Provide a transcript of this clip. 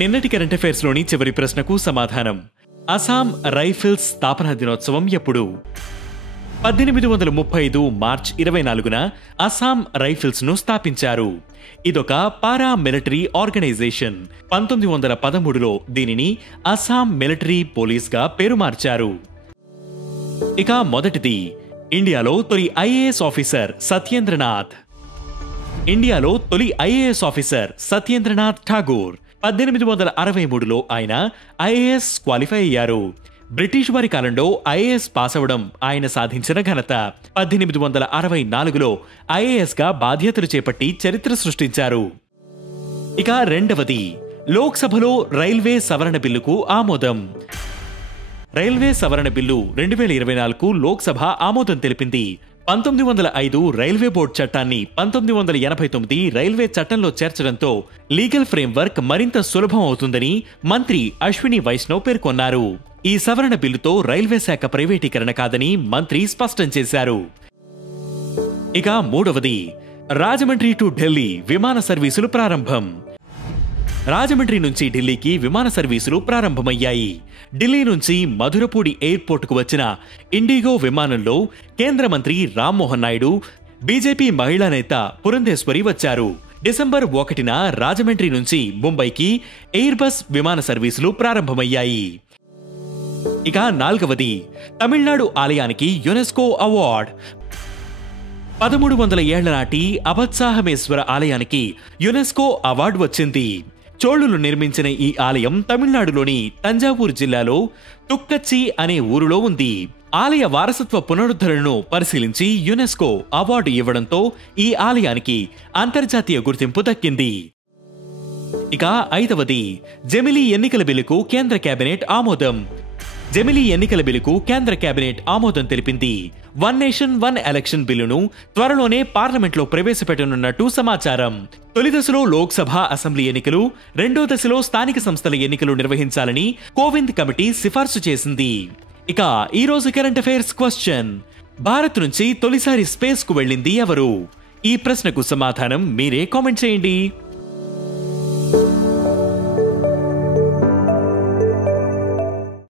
నిన్నటి current affairs లోని చివరి ప్రశ్నకు సమాధానం. అస్సాం రైఫిల్స్ స్థాపనా దినోత్సవం ఎప్పుడు? 1835 మార్చ్ 24న అస్సాం రైఫిల్స్ ను స్థాపించారు. ఇదొక పారా మిలిటరీ ఆర్గనైజేషన్. 1913లో దీనిని అస్సాం మిలిటరీ పోలీస్ గా పేరు మార్చారు. ఇక మొదటిది, ఇండియాలో తొలి ఐఏఎస్ ఆఫీసర్ సత్యేంద్రనాథ్. ఇండియాలో తొలి ఐఏఎస్ ఆఫీసర్ సత్యేంద్రనాథ్ ఠాగూర్. 1863లో ఆయన ఐఏఎస్ క్వాలిఫై అయ్యారు. బ్రిటిష్ వారి కాలంలో ఐఏఎస్ పాస్ అవడం ఆయన సాధించిన ఘనత. 1864లో ఐఏఎస్ గా బాధ్యతలు చేపట్టి చరిత్ర సృష్టించారు. ఇక రెండవది, లోక్సభలో రైల్వే సవరణ బిల్లుకు ఆమోదం. రైల్వే సవరణ బిల్లు 2024కు లోక్సభ ఆమోదం తెలిపింది. 1905 రైల్వే బోర్డు చట్టాన్ని 1989 రైల్వే చట్టంలో చేర్చడంతో లీగల్ ఫ్రేమ్వర్క్ మరింత సులభం అవుతుందని మంత్రి అశ్విని వైష్ణవ్ పేర్కొన్నారు. ఈ సవరణ బిల్లుతో రైల్వే శాఖ ప్రైవేటీకరణ కాదని మంత్రి స్పష్టం చేశారు. ఇక మూడవది, రాజమండ్రి టు ఢిల్లీ విమాన సర్వీసులు ప్రారంభం. రాజమండ్రి నుంచి ఢిల్లీకి విమాన సర్వీసులు ప్రారంభమయ్యాయి. ఢిల్లీ నుంచి మధురపూడి ఎయిర్పోర్టుకు వచ్చిన ఇండిగో విమానంలో కేంద్ర మంత్రి రామ్మోహన్ నాయుడు, బీజేపీ మహిళా నేత పురంధేశ్వరి వచ్చారు. డిసెంబర్ 1న రాజమండ్రి నుంచి ముంబైకి ఎయిర్ బస్ విమాన సర్వీసులు ప్రారంభమయ్యాయి. ఇక నాల్గవది, తమిళనాడు ఆలయానికి యునెస్కో అవార్డ్. 1300 ఏళ్ల నాటి అబత్సాహమేశ్వర ఆలయానికి యునెస్కో అవార్డు వచ్చింది. చోళులు నిర్మించిన ఈ ఆలయం తమిళనాడులోని తంజావూరు జిల్లాలో తుక్కచ్చి అనే ఊరులో ఉంది. ఆలయ వారసత్వ పునరుద్ధరణను పరిశీలించి యునెస్కో అవార్డు ఇవ్వడంతో ఈ ఆలయానికి అంతర్జాతీయ గుర్తింపు దక్కింది. ఇక ఐదవది, జమిలీ ఎన్నికల బిల్లుకు కేంద్ర కేబినెట్ ఆమోదం. జమిలీ ఎన్నికల బిల్లుకు కేంద్ర కేబినెట్ ఆమోదం తెలిపింది. వన్ నేషన్ వన్ ఎలక్షన్ బిల్లును త్వరలోనే పార్లమెంట్లో ప్రవేశపెట్టనున్నట్టు సమాచారం. తొలి దశలో లోక్సభ అసెంబ్లీ ఎన్నికలు, రెండో దశలో స్థానిక సంస్థల ఎన్నికలు నిర్వహించాలని కోవింద్ కమిటీ సిఫార్సు చేసింది. ఇక ఈ రోజు కరెంట్ అఫైర్స్ క్వశ్చన్, భారత్ నుంచి తొలిసారి స్పేస్ కు వెళ్ళింది ఎవరు? ఈ ప్రశ్నకు సమాధానం మీరే కామెంట్ చేయండి.